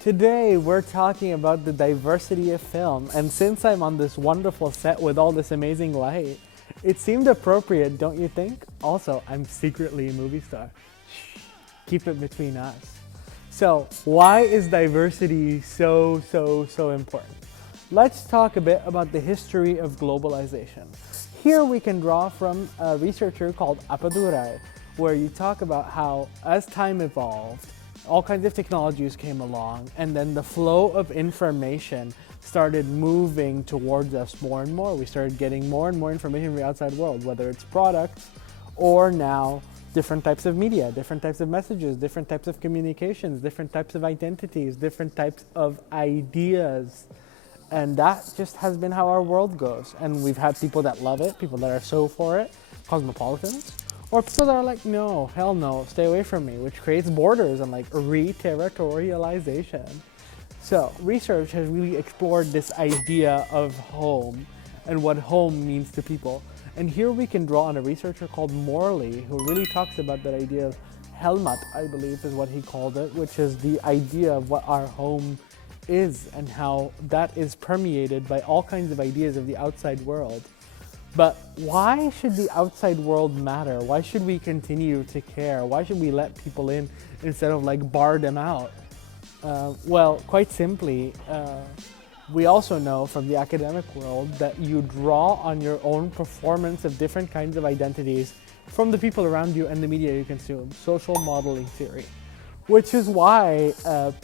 Today we're talking about the diversity of film, and since I'm on this wonderful set with all this amazing light, it seemed appropriate, don't you think? Also, I'm secretly a movie star. Shh, keep it between us. So, why is diversity so important? Let's talk a bit about the history of globalization. Here we can draw from a researcher called Appadurai, where you talk about how as time evolved, all kinds of technologies came along, and then the flow of information started moving towards us more and more. We started getting more and more information from the outside world, whether it's products or now different types of media, different types of messages, different types of communications, different types of identities, different types of ideas. And that just has been how our world goes. And we've had people that love it, people that are so for it, cosmopolitans, or people that are like, no, hell no, stay away from me, which creates borders and like re-territorialization. So research has really explored this idea of home and what home means to people. And here we can draw on a researcher called Morley, who really talks about that idea of Helmut, I believe is what he called it, which is the idea of what our home is and how that is permeated by all kinds of ideas of the outside world. But why should the outside world matter? Why should we continue to care? Why should we let people in instead of like bar them out? Well, quite simply, we also know from the academic world that you draw on your own performance of different kinds of identities from the people around you and the media you consume, social modeling theory, which is why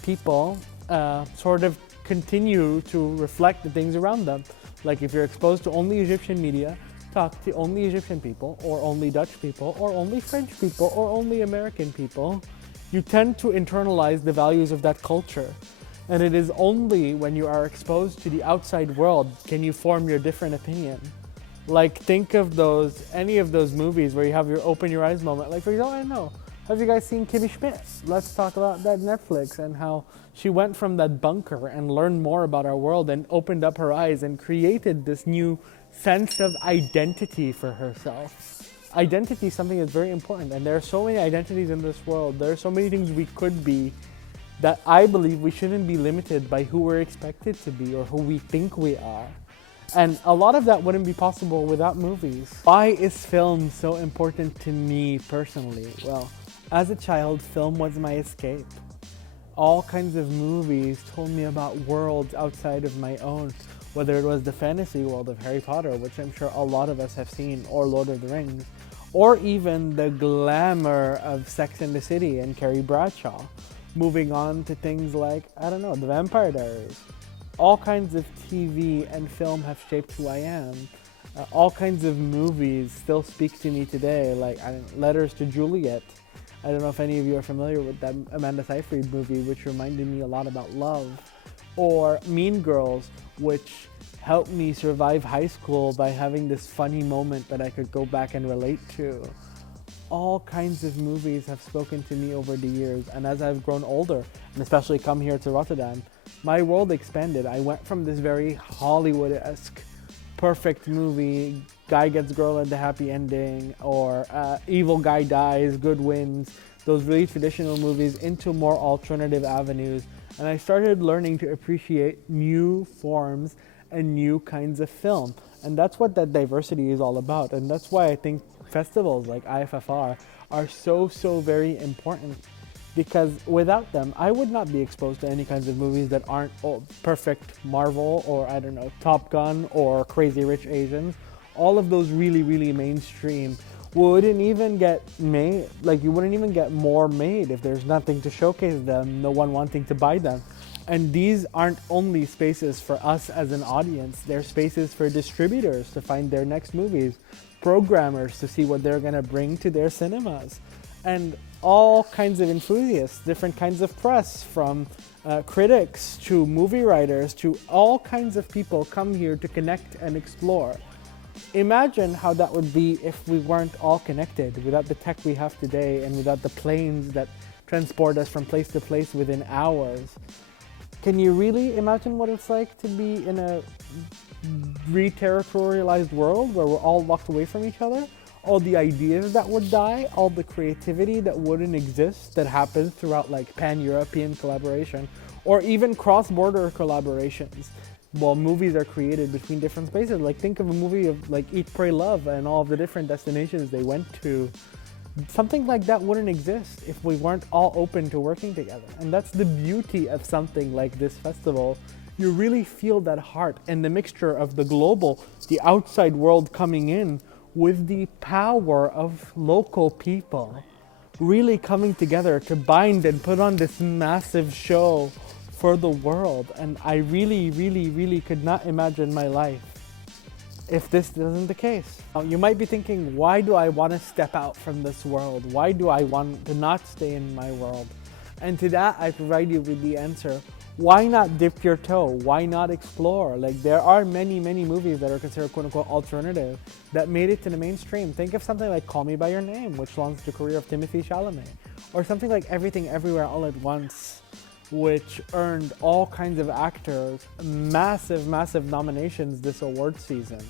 people sort of continue to reflect the things around them. Like if you're exposed to only Egyptian media, talk to only Egyptian people, or only Dutch people, or only French people, or only American people, you tend to internalize the values of that culture. And it is only when you are exposed to the outside world can you form your different opinion. Like think of any of those movies where you have your open your eyes moment. Like for example, I don't know, have you guys seen Kimmy Schmidt? Let's talk about that Netflix and how she went from that bunker and learned more about our world and opened up her eyes and created this new sense of identity for herself. Identity is something that's very important, and there are so many identities in this world. There are so many things we could be that I believe we shouldn't be limited by who we're expected to be or who we think we are. And a lot of that wouldn't be possible without movies. Why is film so important to me personally? Well, as a child, film was my escape. All kinds of movies told me about worlds outside of my own, whether it was the fantasy world of Harry Potter, which I'm sure a lot of us have seen, or Lord of the Rings, or even the glamour of Sex and the City and Carrie Bradshaw, moving on to things like, I don't know, The Vampire Diaries. All kinds of TV and film have shaped who I am. All kinds of movies still speak to me today, like Letters to Juliet. I don't know if any of you are familiar with that Amanda Seyfried movie, which reminded me a lot about love. Or Mean Girls, which helped me survive high school by having this funny moment that I could go back and relate to. All kinds of movies have spoken to me over the years, and as I've grown older, and especially come here to Rotterdam, my world expanded. I went from this very Hollywood-esque perfect movie, guy gets girl at the happy ending, or evil guy dies, good wins, those really traditional movies, into more alternative avenues. And I started learning to appreciate new forms and new kinds of film. And that's what that diversity is all about. And that's why I think festivals like IFFR are so very important. Because without them, I would not be exposed to any kinds of movies that aren't perfect Marvel or, I don't know, Top Gun or Crazy Rich Asians. All of those really mainstream wouldn't even get made, like you wouldn't even get more made if there's nothing to showcase them, no one wanting to buy them. And these aren't only spaces for us as an audience, they're spaces for distributors to find their next movies, programmers to see what they're gonna bring to their cinemas, and all kinds of enthusiasts, different kinds of press, from critics to movie writers to all kinds of people come here to connect and explore. Imagine how that would be if we weren't all connected, without the tech we have today and without the planes that transport us from place to place within hours. Can you really imagine what it's like to be in a re-territorialized world where we're all locked away from each other? All the ideas that would die, all the creativity that wouldn't exist that happens throughout like pan-European collaboration, Or even cross-border collaborations. Well, movies are created between different spaces. Like think of a movie of like Eat, Pray, Love and all of the different destinations they went to. Something like that wouldn't exist if we weren't all open to working together. And that's the beauty of something like this festival. You really feel that heart and the mixture of the global, the outside world coming in with the power of local people really coming together to bind and put on this massive show for the world. And I really, really, really could not imagine my life if this isn't the case. Now, you might be thinking, why do I want to step out from this world? Why do I want to not stay in my world? And to that, I provide you with the answer. Why not dip your toe? Why not explore? Like there are many, many movies that are considered quote unquote alternative that made it to the mainstream. Think of something like Call Me By Your Name, which launched the career of Timothée Chalamet. Or something like Everything Everywhere All at Once, which earned all kinds of actors massive, massive nominations this award season.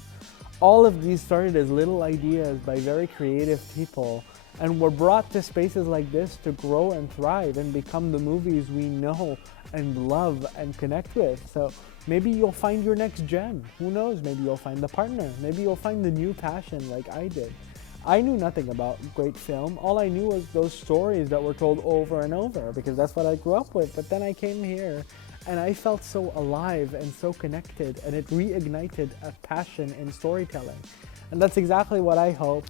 All of these started as little ideas by very creative people and were brought to spaces like this to grow and thrive and become the movies we know and love and connect with. So maybe you'll find your next gem. Who knows? Maybe you'll find the partner. Maybe you'll find the new passion like I did. I knew nothing about great film. All I knew was those stories that were told over and over because that's what I grew up with. But then I came here and I felt so alive and so connected, and it reignited a passion in storytelling. And that's exactly what I hope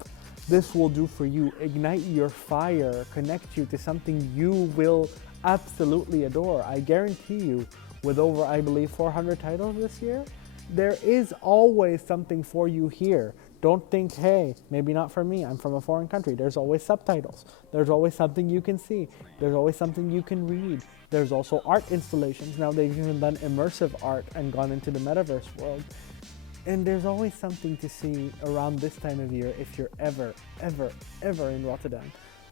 this will do for you. Ignite your fire, connect you to something you will absolutely adore. I guarantee you, with over, I believe, 400 titles this year, there is always something for you here. Don't think, hey, maybe not for me, I'm from a foreign country. There's always subtitles. There's always something you can see. There's always something you can read. There's also art installations. Now they've even done immersive art and gone into the metaverse world. And there's always something to see around this time of year if you're ever, ever, ever in Rotterdam.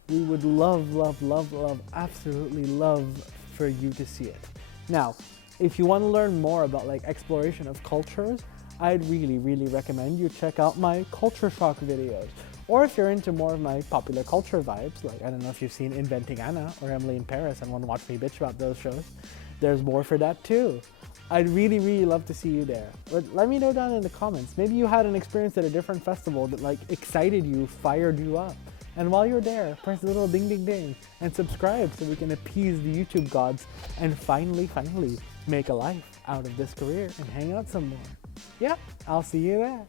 We would love, love, love, love, absolutely love for you to see it. Now, if you want to learn more about like exploration of cultures, I'd really, really recommend you check out my culture shock videos. Or if you're into more of my popular culture vibes, like I don't know if you've seen Inventing Anna or Emily in Paris and want to watch me bitch about those shows, there's more for that too. I'd really, really love to see you there. But let me know down in the comments. Maybe you had an experience at a different festival that like excited you, fired you up. And while you're there, press the little ding ding ding and subscribe so we can appease the YouTube gods and finally make a life out of this career and hang out some more. Yeah, I'll see you there.